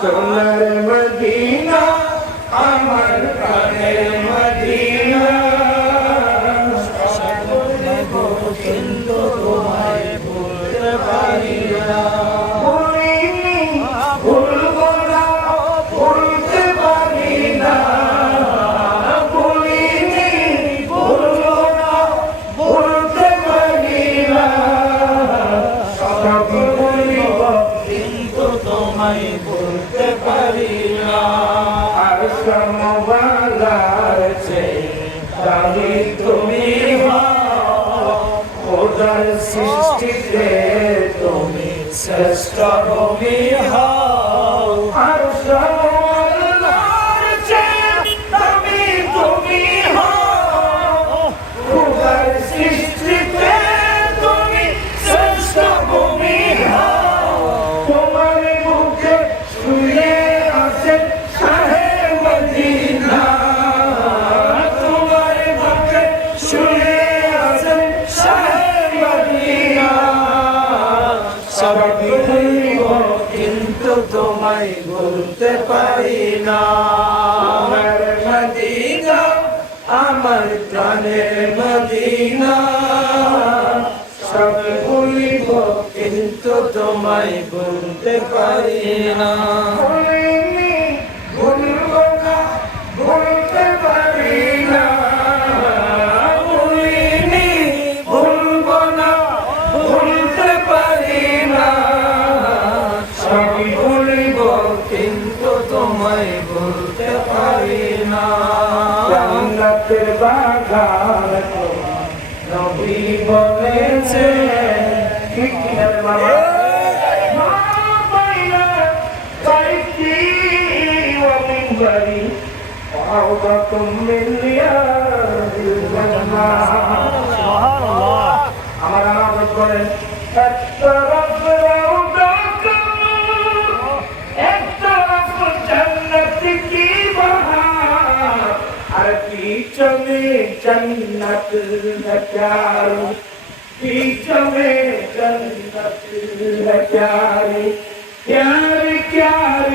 সোনার মদিনা আমার প্রাণের মদিনা কিন্তু তোমায় ভুলতে পারি না। ভুলিনি ভুলবো না ভুলতে পারি না ভুলিনি ভুলবো না ভুলতে পারি না সব ভুলিব কিন্তু তোমায় ভুলতে পারি না। আর সমবালার চেয়ে দামি তুমি খোদার সৃষ্টিতে তুমি শ্রেষ্ঠ ভূমি হও আর সমবালার চেয়ে দামি তুমি হও খোদার সৃষ্টিতে তুমি শ্রেষ্ঠ ভূমি হও তোমার মুখে শুয়ে আছেন শাহে মদিনা তোমার মুখে শুয়ে আছেন শাহে মদিনা সব ভুলিব কিন্তু তোমায় ভুলতে পারি না। আমার মদিনা আমার প্রাণের মদিনা সব ভুলিব কিন্তু তোমায় ভুলতে পারি না। ভুলিনি ভুলবো না ভুলতে পারি না ভুলিনি ভুলবো না ভুলতে পারি না সবই ভুলিব কিন্তু তোমায় ভুলতে পারি না। জান্নাতের বাগান নবী বলেছে ঠিক কিনা রে বাবা মা বাইনা বাইতি ওয়া মিনবারি ওয়াউদাতুম মিন রিয়াদিল জান্নাহ সুবহানাল্লাহ আমার আওয়াজ করেন এক तरफ जन्नत की बहार और बीच में जन्नत है प्यारी बीच में जन्नत है प्यारी प्यारी प्यारी